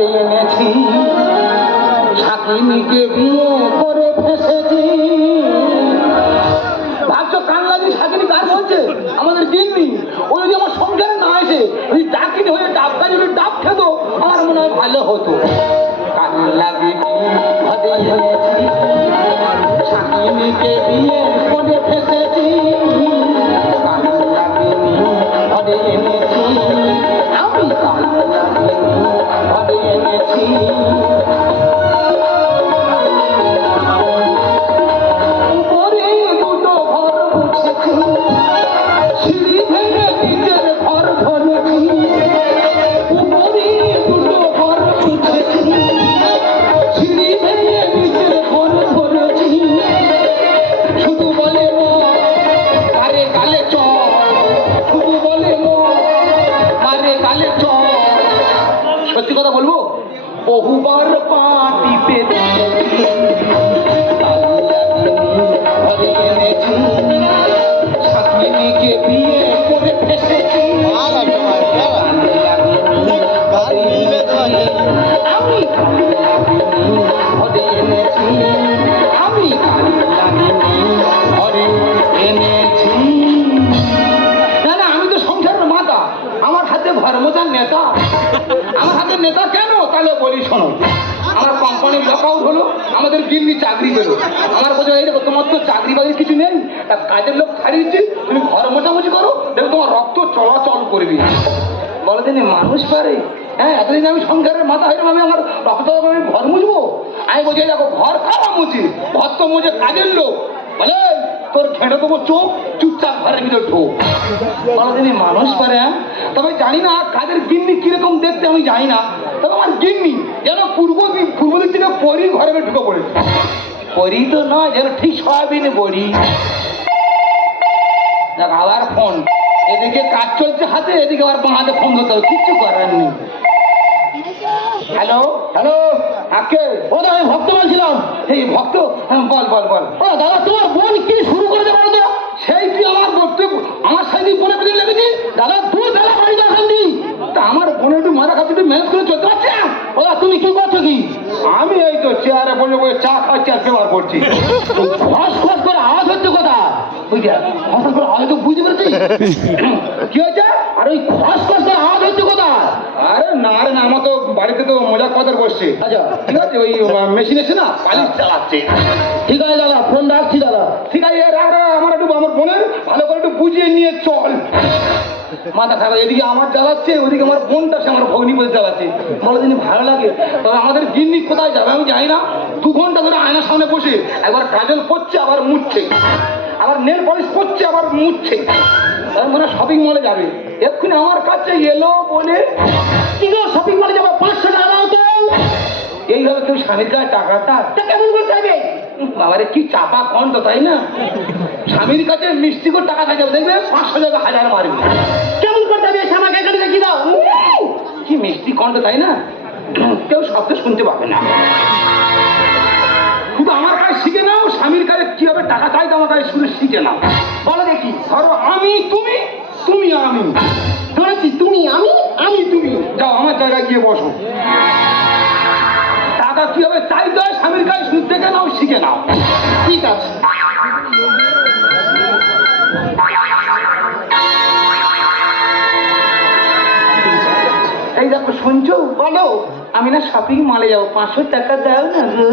ঘরে এনেছি, শাকিনীকে বিয়ে করে ফেসেছি। ভাবছো কান লাগি শাকিনী কার বলছে? আমাদের গিন্নি। ও যদি আমার সংসারে না এসে ওই ডাকিনি হয়ে ডাবটা যদি ডাব খেত, আমার মনে হয় ভালো হতো। কান লাগি ঘরে এনেছি, শাকিনীকে বিয়ে করে ফেসেছি। কান লাগিনি ঘরে এনেছি, আমি কান লাগিনি ঘরে এনেছি। সত্যি কথা বলবো, বহুবার পা টিপে দেখেছি, ঘরে এনেছি, শাকিনীকে বিয়ে করে ফেসেছি। আমি ঘরে এনেছি, আমি ঘরে এনেছি। না না, আমি তো সংসারের মাতা, আমার হাতে ভরমজার নেতা। আমার হাতে নেতা কেন? তাহলে বলি শোনো। আমার কোম্পানির লক আউট হলো, আমাদের গিন্নি চাকরি পেলো। আমার বোঝা এই দেখো, তোমার তো চাকরি বাকরি কিছু নেই, তা কাজের লোক ছাড়িয়েছি, তুমি ঘর মোছামুছি করো, দেখো তোমার রক্ত চলাচল করবে। বলো দিনে মানুষ পারে? হ্যাঁ, এতদিন আমি সংসারের মাথা হয়ে আমি আমার রক্ত আমি ঘর মুছবো? আমি বলছি দেখো, ঘর কারা মুছি? ঘর তো মুছে কাজের লোক। বলে তোর ঘেঁটে দেবো চোখ, চুপচাপ ঘরের ভিতর ঢোক। বলো দিনে মানুষ পারে? হ্যাঁ, তবে জানি না কাজের গিন্নি কিরকম দেখতে আমি জানি না, তবে আমার গিন্নি যেন পূর্ব দিক থেকে পরি ঘরে ঢুকে পড়েছে। পরি তো নয়, যেন ঠিক সয়াবিন বড়ি। দেখ আবার ফোন, এদিকে কাজ চলছে হাতে, এদিকে আবার বাঁ হাতে ফোন ধরতে হবে, কিচ্ছু করার নেই। হ্যালো হ্যালো, আকে ও দাদা, আমি ভক্ত বলছিলাম। এই ভক্ত? হ্যাঁ বল বল বল। ও দাদা, তোমার বোন কি শুরু করেছে বলো তো? সেই তুই আমার সাইডে বোনে পেতে লেগেছি। দাদা তুই বেলা বাড়ি দরকার নেই, তা আমার বোনে একটু মারা খাচ্ছি, একটু ম্যানেজ করে চলতে পারছে না। ও তুমি কি করছো কি? আমি এই তো চেয়ারে বসে বসে চা খাচ্ছি আর পেপার পড়ছি। খস খস করে আওয়াজ হচ্ছে কথা বুঝলি? খস করে আওয়াজ তো বুঝতে পেরেছি। কি হয়েছে? আর ওই খস খস করে আওয়াজ হচ্ছে কথা? আরে না রে না, আমার তো বাড়িতে তো মজার কথা বসছে। আচ্ছা ঠিক আছে, ওই মেশিন এসে না পালিশ চালাচ্ছে। ঠিক আছে দাদা, ফোন রাখছি দাদা। ঠিক আছে রাখ, আমার একটু আমার বোনের ভালো করে একটু বুঝিয়ে নিয়ে চল। মাথা খারাপ, এদিকে আমার জ্বালাচ্ছে, ওদিকে আমার বোনটা সে আমার ভগ্নি করে জ্বালাচ্ছে। বলো দিন ভালো লাগে, তবে আমাদের গিন্নি কোথায় যাবে আমি জানি না। 2 ঘন্টা ধরে আয়নার সামনে বসে একবার কাজল করছে আবার মুছছে, আবার নেল পলিশ করছে আবার মুছছে। তার মানে শপিং মলে যাবে। এক্ষুনি আমার কাছে এলো বলে, কি গো শপিং মলে যাবো, 500 টাকা দাও তো। এইভাবে কেউ স্বামীর কাছে টাকাটা কেমন করে চাইবে? বাবারে কি চাপা কণ্ঠ, তাই না? স্বামীর কাছে মিষ্টি করে টাকা চাইবে, দেখবে 500 টাকা 1000 মারবে। কেমন করে যাবে? আমাকে এখানে দেখি দাও। কি মিষ্টি কণ্ঠ, তাই না? কেউ শব্দ শুনতে পাবে না। শুধু আমার কাছে শিখে নাও, স্বামীর কাছে কিভাবে টাকা চাইতে আমার কাছে শুধু শিখে নাও। বলো দেখি, ধরো আমি তুমি, তুমি আমি। ধরেছি তুমি আমি, আমি তুমি। যাও আমার জায়গায় গিয়ে বসো। টাকা কিভাবে চাইতে হয় স্বামীর কাছে শুধু দেখে নাও, শিখে নাও। ঠিক আছে। এই দেখো শুনছো? বলো। আমি না শপিং মলে যাবো, 500 টাকা দাও না গো।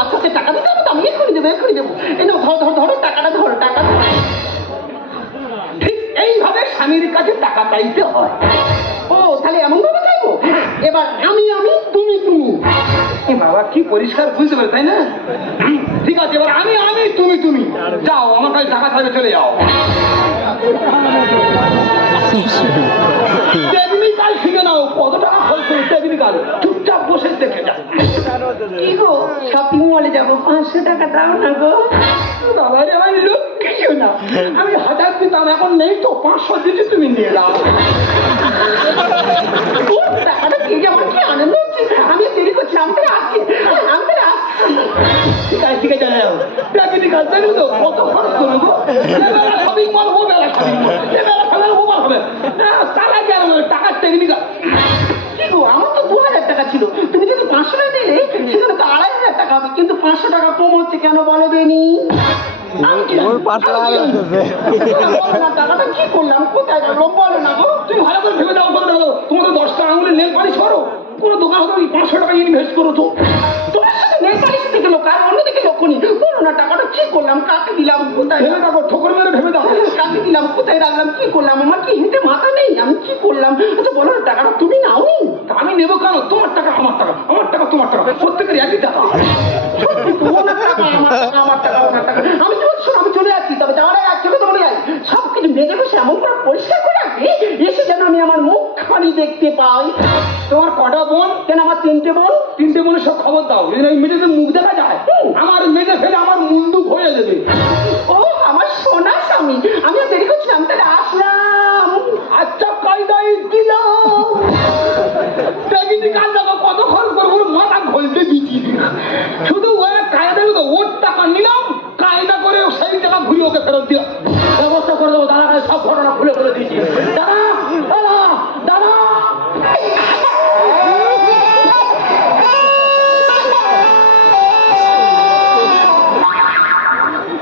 আচ্ছা টাকা দিতে হবে, আমি এক্ষুনি দেবো, এক্ষুনি দেবো। এই না ধরো ধরো ধরো টাকাটা, ধরো টাকা। ঠিক এইভাবে স্বামীর কাছে টাকা চাইতে হয়। ও তাহলে এমন ভাবে চাইবো? এবার আমি আমি, তুমি তুমি। বাবা কি পরিষ্কার বুঝতে পারে, তাই না? ঠিক আছে, এবার আমি আমি, তুমি তুমি। যাও আমার কাছে টাকা চাইবে, চলে যাও। টেকনিক্যাল শিখে নাও, কত টাকা খরচ করে টেকনিক্যাল। চুপচাপ বসে দেখে যাও। কি গো শপিং মলে যাবো, 500 টাকা দাও না গো। বাবা রে, আমার লোক কিছু না, আমি 1000 দিতাম, এখন নেই তো, 500 দিচ্ছি, তুমি নিয়ে যাও। টাকাটা দিয়ে যাবার কি আনন্দ হচ্ছে। আমি দেরি করছি, আমি তো আসছি, আমি তো আসছি। ঠিক আছে ঠিক আছে, যাও। টেকনিক্যাল দেখো তো কত খরচ করবো। শপিং মল হবে, শপিং মল হবে। টাকা টেকনিক্যাল। কি গো, আমার তো 2000 টাকা আসলে দিলে সেখানে তো 2500 টাকা হবে, কিন্তু 500 টাকা কম হচ্ছে কেন বলো দেনি? টাকাটা কি করলাম, কোথায় গেল বলো না গো। তুমি ভালো করে ভেবে দাও, করে দাও, তোমার তো 10টা আঙুলের নেল পালিশ করো, কোনো দোকান হতো 500 টাকা ইনভেস্ট করো তো। তোমার সাথে নেই পালিশ দিকে লোক আর অন্যদিকে লক্ষ্য নেই, বলো না টাকাটা কি করলাম, কাকে দিলাম, কোথায় ভেবে দেখো, ঠোকর মেরে ভেবে দাও। কাকে দিলাম, কোথায় রাখলাম, কি করলাম, আমার কি হিতে মাথা নেই, আমি কি করলাম। আচ্ছা বলো না, টাকাটা তুমি নাও। আমি নেবো কেন? তোমার টাকা আমার টাকা, আমার টাকা তোমার টাকা, প্রত্যেকের একই টাকা। ওনার টাকা, আমার টাকা, আমার টাকা, ওনার টাকা। আমি কি বলছি, আমি চলে যাচ্ছি, তবে যাওয়ার আগে এক চোখে তো বলে যাই, সব কিছু মেজে বসে এমন করে পরিষ্কার করে রাখবে এসে যেন আমি আমার মুখ খানি দেখতে পাই। তোমার কটা বোন? কেন আমার 3টে বোন। 3টে বোনের সব খবর দাও, যদি এই মেয়েদের মুখ দেখা যায়, আমার মেয়েদের ফেলে আমার মুন্ডু হয়ে যাবে। ও আমার সোনা স্বামী, আমি আর দেরি করছিলাম, তাহলে আসলাম। আচ্ছা কায়দাই দিলাম। দেখি কান্দাকে কত খরচ করবো, মাথা ঘলতে দিচ্ছি। শুধু ওই কায়দা তো ওর টাকা নিলাম, কায়দা করে সেই টাকা ঘুরে ওকে ফেরত দিলাম। ব্যবস্থা করে দেবো, দাদা সব ঘটনা খুলে ফেলে দিয়েছি। দাদা দাদা দাদা,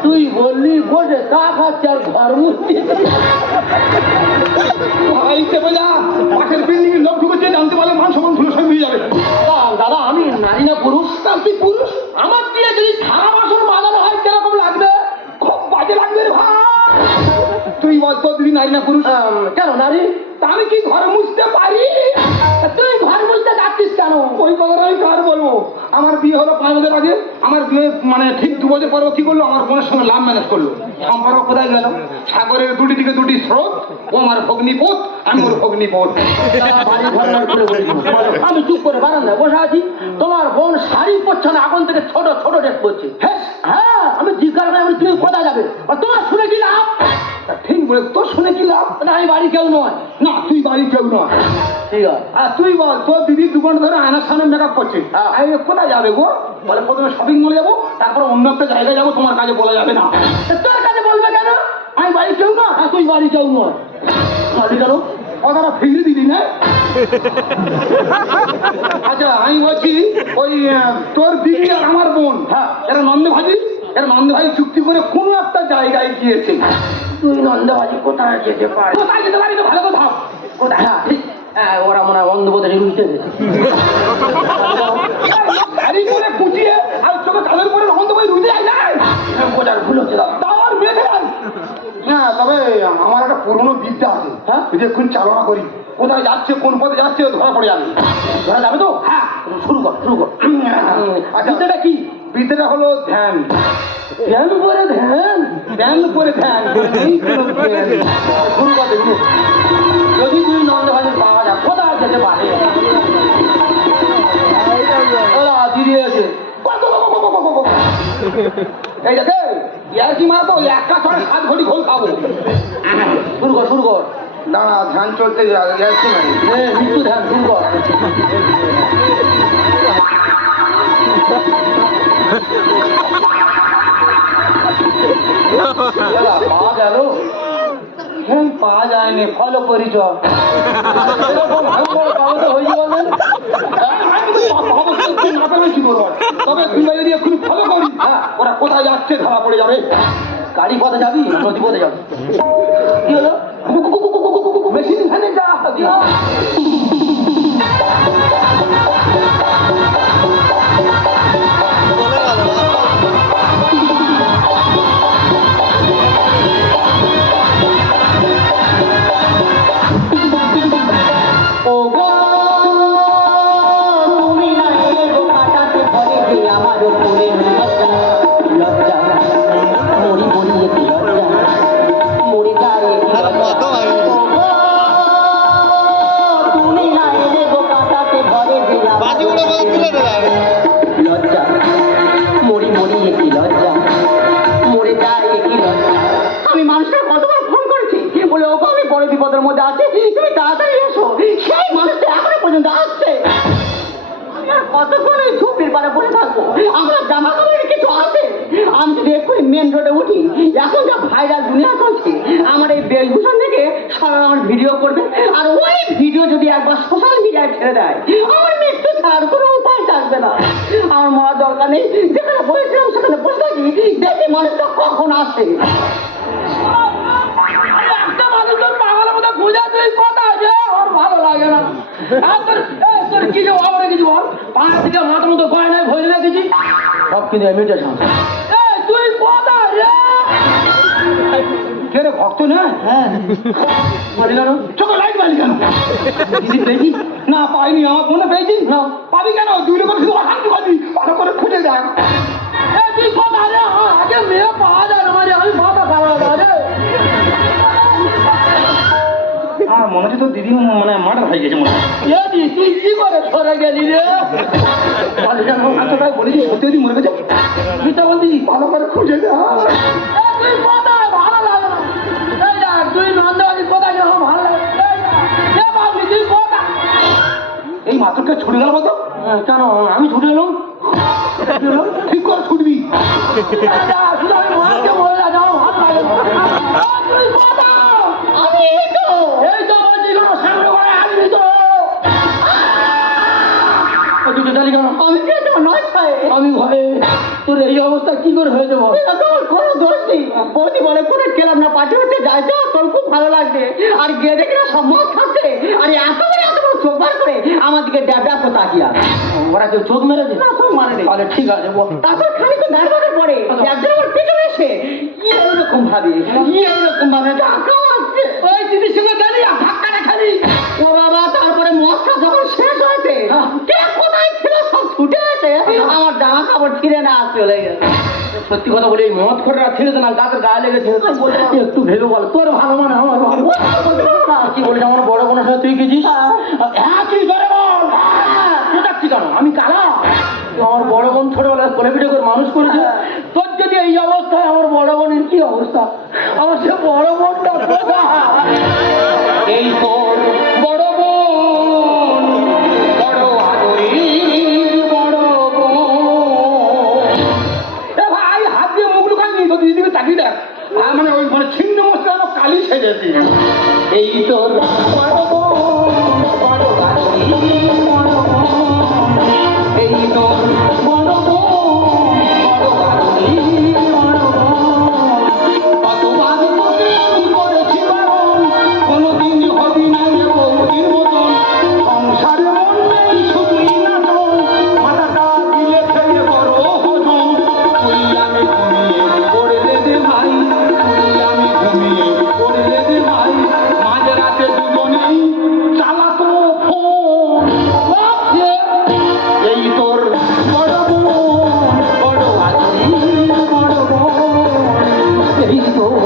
তুই বললি বসে তা খাচ্ছে আর ঘর মুক্তি পাশের বিল্ডিং এর লোক ঢুকেছে, জানতে পারলে মান সম্মান ধুলো সব হয়ে যাবে। দাদা আমি নারী না পুরুষ? তুই পুরুষ, আমার দিয়ে যদি থালা বাসন বাজানো হয় কিরকম লাগবে? খুব বাজে লাগবে রে ভাই। তুই বল তো দিদি নারী না পুরুষ? কেন নারী? তা আমি কি ঘর মুছতে পারি? তুই ঘর মুছতে যাচ্ছিস কেন? ওই কথাটা আমি কার বলবো। আমার বিয়ে হলো 5 বছর আগে, আমার বিয়ে মানে ঠিক 2 বছর পরে কি করলো, আমার বোনের সঙ্গে লাভ ম্যানেজ করলো। সম্পর্ক কোথায় গেল? সাগরের দুটি দিকে দুটি স্রোত, ও আমার ভগ্নিপোত, আমি ওর ভগ্নিপোত। আমি চুপ করে বারান্দায় বসে আছি, তোমার বোন শাড়ি পরছে না, আগুন থেকে ছোট ছোট ডেট করছে। হ্যাঁ আমি জিজ্ঞাসা করি, তুমি কোথায় যাবে, আর তোমার শুনে কি লাভ? ঠিক বলে, তোর শুনে কি লাভ? না আমি বাড়ি কেউ নয়। না তুই বাড়ি কেউ নয়, ঠিক আছে। আর তুই বল, তোর দিদি 2 ঘন্টা ধরে আয়নার সামনে মেকআপ করছে, আমি কোথায় যাবে গো? বলে প্রথমে শপিং মলে যাবো, তারপর অন্য একটা জায়গায় যাবো, তোমার কাছে বলা যাবে না। তোর কাছে বলবে কেন? আমি বাড়ি কেউ না। তুই বাড়ি কেউ নয়। বাড়ি কেন? কথাটা ফিরিয়ে দিলি না? আচ্ছা আমি বলছি, ওই তোর দিদি আর আমার বোন, এরা নন্দে ভাজি, এরা নন্দে ভাজি চুক্তি করে কোনো একটা জায়গায় গিয়েছে। তুই নন্দবাজি কোথায় যেতে পারিস? কোথায় যেতে পারি তো ভালো কথা। কোথায়? হ্যাঁ ঠিক, ওরা মনে হয় অন্ধবোধে রুইতে গেছে। শাড়ি করে কুচিয়ে আর চোখে কালের পরে নন্দ ভাই রুইতে যায় না, বোঝার ভুল হচ্ছে দাদা। তার মেঘে যায়। হ্যাঁ তবে আমার একটা পুরনো বিদ্যা আছে, হ্যাঁ যদি এখন চালনা করি, কোথায় যাচ্ছে কোন পথে যাচ্ছে ধরা পড়ে যাবে। ধরা যাবে তো? হ্যাঁ শুরু কর শুরু কর। আচ্ছা বিদ্যাটা কি? বিদ্যাটা হলো ধ্যান। ধ্যান করে ধ্যান? ধ্যান করে ধ্যান, এই কোনো ধ্যান। শুরু কর দেখি। যদি তুই নন্দবাজির পাওয়া যায় কোথায় যেতে পারে? দিদি আছে। এই দেখে ইয়ার কি মারবো, একটা ছড়ে 7 ঘড়ি ঘোল খাবো। শুরু কর শুরু কর। দাঁড়া ধ্যান চলতে যাচ্ছি না, মৃত্যু ধ্যান শুরু কর। পাওয়া গেল? পাওয়া যায়নি, ফলো করি চল। তবে তুই যদি এক্ষুনি ফলো করি, ওরা কোথায় যাচ্ছে ধরা পড়ে যাবে। গাড়ি পথে যাবি নদী পথে যাবি? কি হলো? মেশিন ভ্যানে যা। আমি মানুষটা কতবার ফোন করেছি বলে ওকে আমি বড় বিপদের মধ্যে আছি, তুমি তাড়াতাড়ি এসো। সেই মানুষটা এখনো পর্যন্ত আসছে। কতক্ষণ ওই ঝুপির পাড়ে বসে থাকবো? আমার জামা কাপড়ের কিছু আছে? আমি যদি এক্ষুনি মেন রোডে উঠি, এখন যা ভাইরাল দুনিয়া চলছে, আমার এই বেশভূষণ থেকে সবাই আমার ভিডিও করবে, আর ওই ভিডিও যদি একবার সোশ্যাল মিডিয়ায় ছেড়ে দেয়, আমার মৃত্যু ছাড়ার কোনো উপায় থাকবে লাগবে না, আমার মরার দরকার নেই। যেখানে বলেছিলাম সেখানে বসে থাকি, দেখি মানুষটা কখন আসে। একটা মানুষের পাগলের মতো খুঁজে তুই কথা আছে ওর ভালো লাগে না। তোর কিছু আমার কিছু বল, পাঁচ থেকে মাথা মতো গয়নায় ভরে রেখেছি সব কিন্তু ইমিটেশন। তুই কথা রে কে রে ভক্ত না? হ্যাঁ বলি কেন চোখ লাইট বালি কেন? দিদি পেয়েছি না পাইনি, আমার মনে পেয়েছি না পাবি কেন? দুই লোক শুধু অশান্তি পাবি, ভালো করে খুঁজে দেখ। তুই কথা রে আগে মেয়ে পাওয়া যায় না, মানে আমি বাবা খারাপ আছে। আমার মনে হচ্ছে তোর দিদি মানে মার্ডার হয়ে গেছে মনে হয়। তুই কি করে সরে গেলি রে? বলেছি সত্যি যদি মরে গেছে তুই তো বলছি ভালো করে খুঁজে দে। তুই কোথায় ভালো লাগে না? এই দেখ তুই নন্দবাড়ি কোথায় গেল ভালো লাগে? তুই কোথায়? এই মাত্রকে ছুটে গেল কত? কেন আমি ছুটে এলাম? ঠিক করে ছুটবি শুধু আমি মাকে বলে যাও ভালো লাগে না। তুই কোথায়? আমি এই তো বলছি কোনো সামনে করে আসবি তো? দুটো চালি কেন? আমি যেতে নয় খাই, আমি ঘরে তোর এই অবস্থা কি করে হয়ে যাবো? তোমার কোনো দোষ নেই। বৌদি বলে কোনো গেলাম না, পার্টি হচ্ছে যাই তো, তোর খুব ভালো লাগবে। আর গিয়ে দেখি না সব মদ খাচ্ছে, আর এত বড় চোখ বার করে আমার দিকে ড্যাব তাকিয়া। ওরা কেউ চোখ মেরেছে? না চোখ মারেনি। তাহলে ঠিক আছে বল। তারপর খানিক দাঁড়ানোর পরে একজন আমার পেছনে এসে এইরকম ভাবে ধাক্কা মারছে। ওই দিদির সঙ্গে গেলি ধাক্কাটা খালি। ও বাবা, তারপরে মদটা যখন শেষ হয়েছে কে কোথায় ছিল সব ছুটে এসে আমার জামা কাপড় ছিঁড়ে না চলে গেছে। সত্যি কথা বলি এই মদ খোররা ছেড়ে না গাছের গায়ে লেগেছে। একটু ভেবে বল তোর ভালো মানে আমার ভালো। কি বলিস আমার বড় বোনের সাথে তুই গেছিস? হ্যাঁ তুই ধরে বল কোথাচ্ছি কেন? আমি কালা? আমার বড় বোন ছোটবেলায় কোলে পিঠে করে মানুষ করেছে। তোর যদি এই অবস্থায় আমার বড় বোনের কি অবস্থা? আমার সে বড় বোনটা এই তোর বড় বোন বড় আদরি বড় বোন। এ ভাই হাত দিয়ে মুখ লুকাননি তো দিদিকে তাকিয়ে দেখ। মানে ওই মানে ছিন্ন মশলা কালি সেজেছি। এই তোর বড় বোন বড় আদরি বড় বোন। এই তোর বড় বোন বড় আদরি বড় বোন। কতবার তোকে আমি করেছি বারণ, কোনোদিন হবি না রে বৌদির মতন। সংসারে মন নেই শুধুই নাচন, মাথাটা দিলে খেয়ে বড় হজম। তুই আমি ঘুমিয়ে পড়লে দে ভাই, তুই আমি ঘুমিয়ে পড়লে দে ভাই। মাঝে রাতে দুজনেই চালাতো ফোন। এই তোর বড় বোন বড় আদরি বড় বোন। এই তোর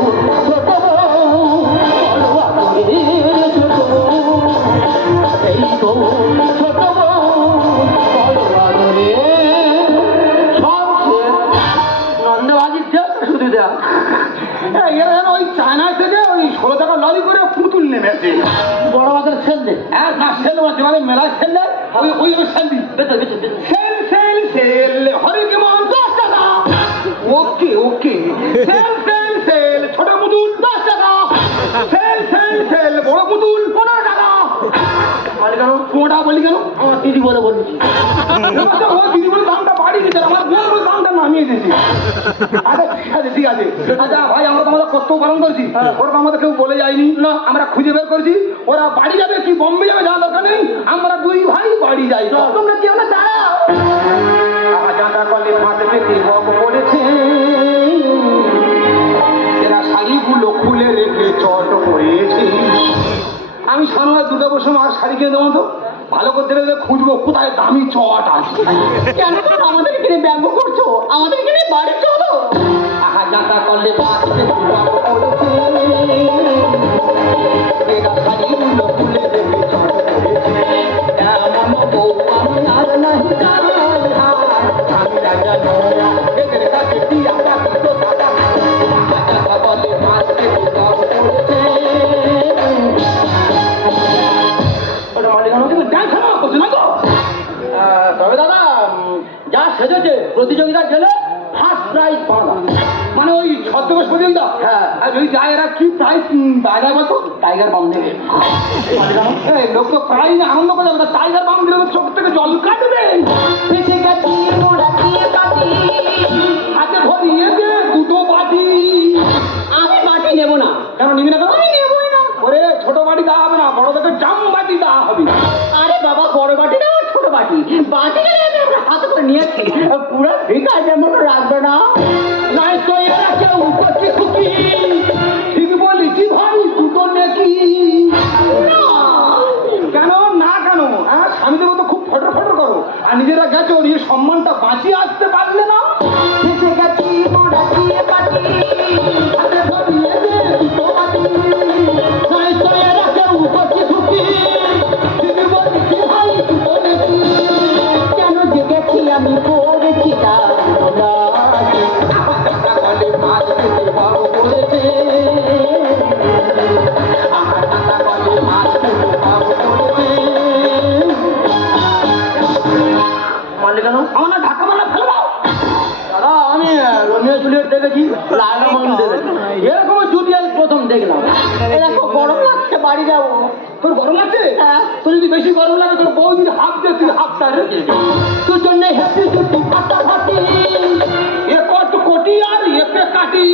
ছোট বোন বড় আদরি ছোট বোন। এই তোর ছোট বোন বড় আদরি সব নন্দবাজির দেখ শুধু দেখ। এরা ওই চায়নায় থেকে ওই 16 টাকা লরি করে পুতুল নেমেছে। বড় বাজার সেল দে। হ্যাঁ না সেল মানে মেলায় সেল দেয় ওই ওই সেল দি সেল সেল সেল হরে কি মন 10 টাকা। ওকে ওকে সেল সেল সেল ছোট পুতুল 10 টাকা। সেল সেল সেল বড় পুতুল 15 টাকা। বলি কেন? কোটা বলি কেন? আমার দিদি বলে বলছি। ও দিদি বলে দামটা বাড়িয়ে দিচ্ছে, আমার বোন বলে দামটা নামিয়ে দিয়েছি। আচ্ছা ঠিক আছে ঠিক আছে। আচ্ছা ভাই আমরা তোমাদের কর্তব্য পালন করছি, ওরা তো আমাদের কেউ বলে যায়নি না, আমরা খুঁজে বের করছি। ওরা বাড়ি যাবে কি বম্বে যাবে যাওয়ার দরকার নেই, আমরা দুই ভাই বাড়ি যাই। তোমরা কি আমরা দাঁড়াও জাঁটা কলে ফাঁদে পেতে বক পড়েছে, এরা শাড়িগুলো খুলে রেখে চট করেছে। আমি সামনে দুটো বসে আর শাড়ি কিনে দেবো তো ভালো করতে গেলে খুঁজবো কোথায় দামি চট আছে। কেন আমাদের এখানে ব্যঙ্গ করছো? আমাদের এখানে বাড়ি চলো। আহা জাঁটা কলে ফাঁদে পেতে বক পড়েছে, এরা শাড়িগুলো খুলে রেখে চট করেছে। এমন বউ আমি আর নাহি জানি, আমি রাজা নোয়া এদের কাছে দিয়া পাখি তো দাদা। জাঁটা কলে ফাঁদে পেতে বক পড়েছে। ওটা মালিকানা কিন্তু ডান্স করছে না তো। তবে দাদা যা সেজেছে প্রতিযোগিতা খেলে ফার্স্ট প্রাইজ পাওয়া। মানে ওই ছদ্মবেশ প্রতিযোগিতা। হ্যাঁ আর যদি যায় এরা কি প্রাইজ বাজায় বলতো? টাইগার বাম দেবে। লোক তো প্রাইজ আনন্দ করে যাবে, টাইগার বাম দিলে চোখ থেকে জল কাটবে। বাড়ি গেলে আমি ওকে হাতে করে নিয়েছি পুরো ঠিক আছে মনে রাখবে না নাই তো এরা কেউ করছে খুকি ঠিক বলেছি ভাই দুটো নাকি কেন না কেন হ্যাঁ স্বামীদের মতো খুব ফটো ফটো করো আর নিজেরা গেছো নিজের সম্মানটা বাঁচিয়ে আসতে পারলে না এসে গেছি মোরা দিয়ে পাটি আরে ভাবিয়ে দে দুটো মাটি নাই তো এরা কেউ করছে খুকি ঠিক বলেছি ভাই দুটো নাকি কেন জেগেছি আমি পড়েছি তার কলে মাছ খেতে পাবো বলেছে আমার দাদা কলে মাছ খেতে পাবো বলেছে মারলে কেন আমার না ঢাকা মারা ফেলে দাও দাদা আমি রোমিও জুলিয়েট দেখেছি লায়লা মজনু দেখেছি এরকম জুটি আমি প্রথম দেখলাম এরকম গরম লাগছে বাড়ি যাবো তোর গরম লাগছে হ্যাঁ। তোর যদি বেশি গরম লাগে তোর বউ যদি হাফ দিয়ে তুই হাফটা রেখে তোর জন্য হেপি জুটি ফাটাফাটি এ কত কোটি আর এতে কাটি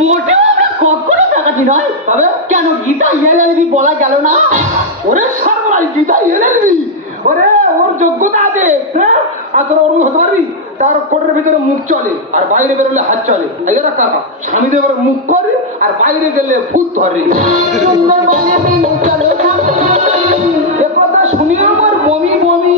মোটেও আমরা কট করে টাকাটি নয় তবে কেন গীতা এলএলবি বলা গেল না ওরে সর্বনাশ গীতা এলেনবি ওরে ওর যোগ্যতা আছে হ্যাঁ আর তোর ওরকম হতে পারবি তার কোটের ভিতরে মুখ চলে আর বাইরে বেরোলে হাত চলে এরা কাকা স্বামীদের এবার মুখ করে আর বাইরে গেলে ভূত ধরে সুন্দর বলে মেনে চলো স্বামী। এ কথা শুনি আমার বমি বমি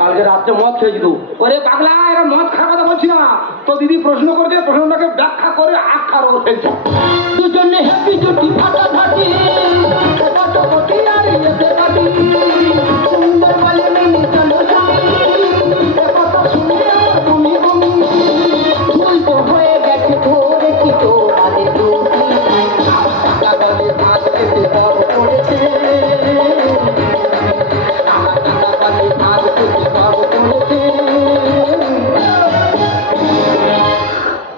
কালকে রাত্রে মদ খেয়েছি তো ওরে পাগলা এরা মদ খাওয়ার কথা বলছি না তো দিদি প্রশ্ন করছে প্রশ্নটাকে ব্যাখ্যা করে আখ্যার ও ফেলছে দুজন্য হ্যাপি জুটি ফাটাফাটি ফাটাফাটি আর এতে কাটি সুন্দর বলে মেনে চলো স্বামী। এ কথা শুনে আমার বমি বমি ভুল তো হয়ে গেছে ধরেছি তোমাদের দুটি টাকা বলে মাছ খেতে পাবো পড়েছে আমার টাকা বলে মাছ খেতে পাবো পড়েছে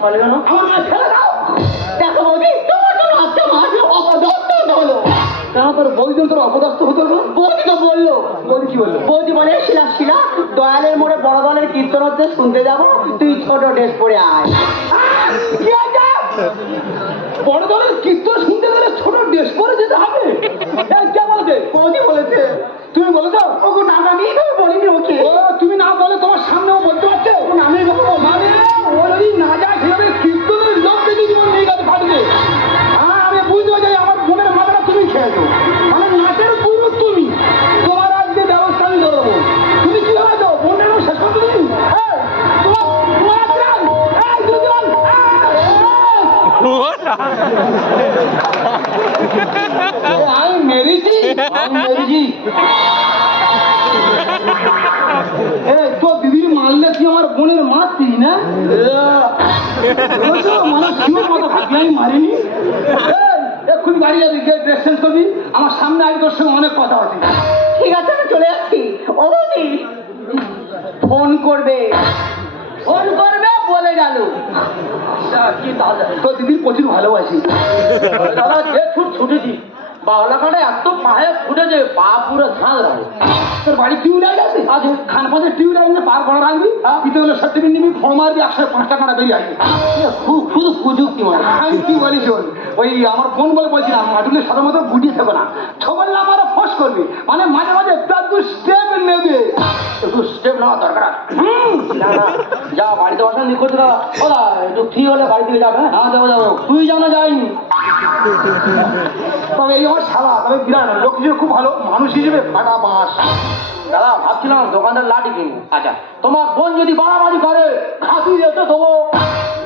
বলে কেন আমার মাছ ফেলে দাও দেখো বৌদি তোমার জন্য আজকে মাঝে অপদস্থ হলো কেন তোর বৌদিন তোর অপদস্থ হতো না বৌদি তো বললো বৌদি কি বললো বৌদি বলে শিলা শিলা দয়ালের মোড়ে বড় দলের কীর্তন হচ্ছে শুনতে যাবো তুই ছোট ড্রেস পরে আয় কি আছে? বড় দলের কীর্তন শুনতে গেলে ছোট ড্রেস পরে যেতে হবে কে বলেছে বৌদি বলেছে তুমি বলেছ ওগো না আমি এইভাবে বলিনি ওকে ও তুমি না বলে তোমার সামনেও বলতে পারছে আমি বলবো মানে ও যদি না যায় সেভাবে কীর্তনের লোক দেখে জীবন নিয়ে গেছে ফাটবে হ্যাঁ আমি বুঝতে পারছি আমার বোনের মাথাটা তুমি খেয়েছো মানে নাচের পুরো তুমি তোমার আজকে ব্যবস্থা আমি ধরবো তুমি কি হয়েছো বোনের শেষ করতে তুমি হ্যাঁ তোমার আজরান এই দুজন আমি মেরেছি তো দিদির মারলে তুই আমার বোনের মারতিস না মানে শিওর মতো থাকলে আমি মারিনি এক্ষুনি বাড়ি যাবি গিয়ে ড্রেস চেঞ্জ করবি আমার সামনে আগে তোর সঙ্গে অনেক কথা আছে ঠিক আছে আমি চলে যাচ্ছি ও বৌদি ফোন করবে বলে গেল কি দাদা তো দিদির প্রচুর ভালোবাসি দাদা যে ছুটেছি বাংলা কাটে এত পায়ে ফুটেছে পা পুরো ঝাঁজ রাখে তোর বাড়ি টিউবলাইট আছে আজ খান পাশে টিউবলাইট না পার করা রাখবি পিতে হলে সার্টিফিকেট নিবি ফর্ম মারবি 105 টাকা বেরিয়ে আসবি শুধু প্রযুক্তি মানে আমি কি বলি শোন ওই আমার বোন বলে বলছিলাম মাটুলের সাথে মতো গুটিয়ে থাকো না ছবল না আমার ফোর্স করবি মানে মাঝে মাঝে একটু স্টেপ নেবে একটু স্টেপ নেওয়া দরকার যা বাড়িতে অশান্তি করতে দাদা ওদা একটু ফ্রি হলে বাড়ি থেকে যাবে হ্যাঁ যাবো যাবো তুই জানা যায়নি তবে এই আমার শালা তবে বিরাট লোক হিসেবে খুব ভালো মানুষ হিসেবে ফাটা বাঁশ দাদা ভাবছিলাম দোকানদার লাঠি কিনবো আচ্ছা তোমার বোন যদি বাড়াবাড়ি করে খাদি যেতে দেবো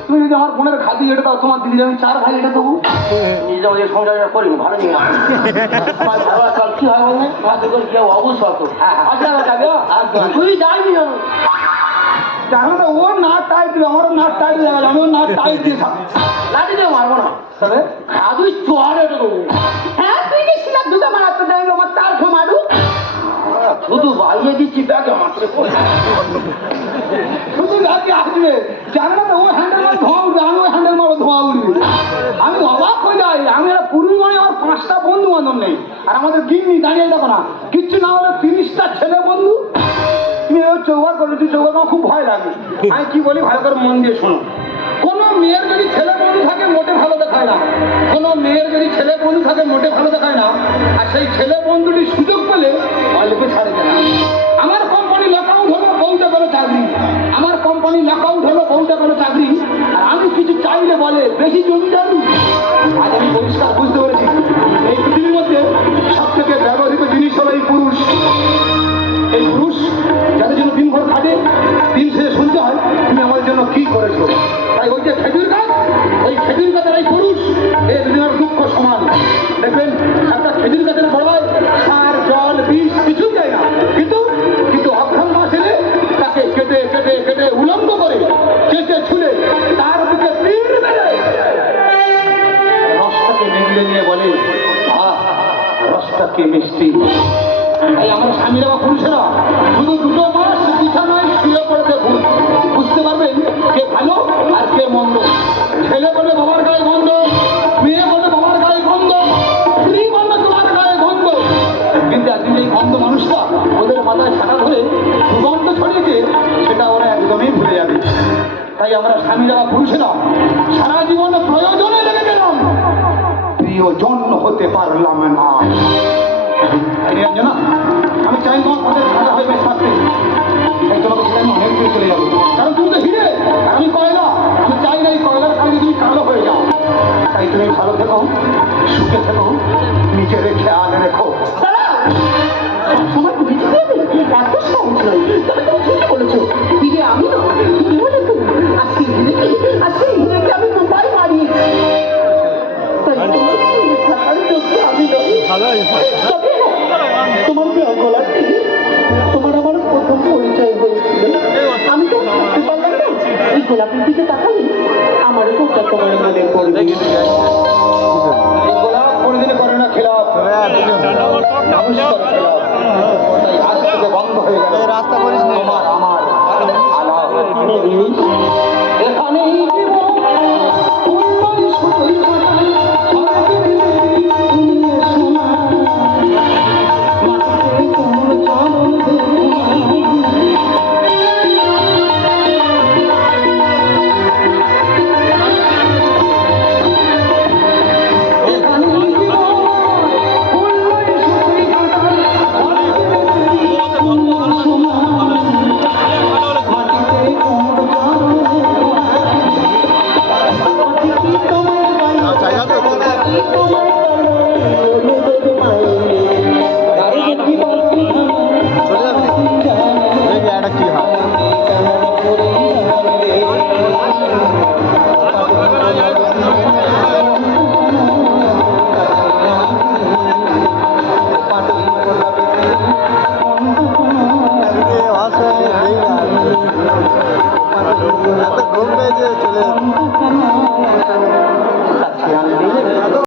তুমি যদি আমার বোনের খাদি এটা দাও তোমার দিদির আমি 4 ভাই এটা দেবো নিজে আমাদের সংসার করিনি ভালো নেই আমার ভালো কাল কি হয় বলবে ভাতে করে কেউ অবশ্যই আচ্ছা যাবে তুই যাইনি জানো তো ওর না টাইট দিবে আমারও না টাইট দেবে আমিও না টাইট দিয়ে থাকবো লাঠি দিয়ে মারবো না তবে খাদুই চোয়ারে এটা দেবো হ্যাঁ তুই কি শিলা দুটো মারাতে দেয় আমার 400 মারু শুধু বাইরে দিচ্ছি ব্যাগে মাত্রে শুধু ব্যাগে আসবে জানো না তো ও হ্যান্ডেল মার ধোঁয়া উঠবে আমি ওই হ্যান্ডেল মারবো ধোঁয়া উঠবে আমি অবাক হয়ে যাই আমি একটা পুরুষ মানে আমার 5টা বন্ধু বান্ধব নেই আর আমাদের গিন্নি দাঁড়িয়ে দেখো না কিচ্ছু না হলে 30টা ছেলে বন্ধু তুমি ওই চৌবার করবে তুই চৌবার আমার খুব ভয় লাগে আমি কি বলি ভালো করে মন দিয়ে শোনো কোনো মেয়ের যদি ছেলে বন্ধু থাকে মোটে ভালো দেখায় না কোনো মেয়ের যদি ছেলে বন্ধু থাকে মোটে ভালো দেখায় না আর সেই ছেলে বন্ধুটি সুযোগ পেলে অল্পে ছাড়বে না চাইলে বলে বেশি জমি যাবি। আজ আমি পরিষ্কার বুঝতে পেরেছি এই পৃথিবীর মধ্যে সব থেকে ব্যবহৃত জিনিস হলো এই পুরুষ। এই পুরুষ যাদের জন্য দিনভর খাটে, দিন শেষে শুনতে হয় তুমি আমাদের জন্য কি করেছো। তাই ওই যে খেজুর গাছ, ওই খেজুর গাছের এই পুরুষ এই দুজনের দুঃখ সমান। দেখবেন একটা খেজুর গাছের গোড়ায় সার জল বিষ কিছুই দেয় না, কিন্তু কিন্তু অঘ্রাণ মাস এলে তাকে কেটে কেটে কেটে উলম্ব করে চেঁচে ছুলে তার দিকে তীর মেরে রসটাকে নিগড়ে নিয়ে বলে আহ রসটা কি মিষ্টি। তাই আমার স্বামীরা বা পুরুষেরা শুধু 2 মাস বিছানায় শুয়ে পড়ে দেখুন, বুঝতে পারবেন কে ভালো আর কে মন্দ। ছেলে বলে বাবার গায়ে গন্ধ, মেয়ে বলে বাবার গায়ে গন্ধ, স্ত্রী বলে তোমার গায়ে গন্ধ, কিন্তু একদিন এই গন্ধ মানুষটা ওদের মাথায় ছাটা ধরে সুগন্ধ ছড়িয়েছে সেটা ওরা একদমই ভুলে যাবে। তাই আমরা স্বামীরা বা পুরুষেরা সারা জীবনে প্রয়োজনে লেগে গেলাম, প্রিয়জন হতে পারলাম না। না আমি চাই তোমার পথে সাদা হয়ে বেশ থাকতে, তোমাকে ছেড়ে আমি অনেক দূরে চলে যাবো, কারণ তুমি তো হিরে আর আমি কয়লা। আমি চাই না এই কয়লার কারণে তুমি কালো হয়ে যাও। তাই তুমি ভালো থেকো, সুখে থেকো, নিজের খেয়াল রেখো। সবসময় বুঝতে হবে এত সহজ নয়, তবে তুমি ঠিকই বলেছো। দিদি আমি তো কি বলে তো আজকে হিরেকে আমি উপায় মারিয়েছি। তাই তোমার সঙ্গে থাকার যোগ্য আমি নই। তবে হ্যাঁ, তোমার দেওয়া গোলাপটি তোমার আমার প্রথম পরিচয় হয়েছিল। আমি তো ভাবতে পারলাম না এই গোলাপের দিকে তাকালে আমার কোনটা তোমার মনে পড়বে। এই গোলাপ কোনোদিন করে না খেলাপ, মানুষ করে খেলাপ। তাই আজ থেকে বন্ধ হয়ে গেল রাস্তা করিস না। তোমার আমার আলাপ। এখানেই ঘুম পেয়েছে চলে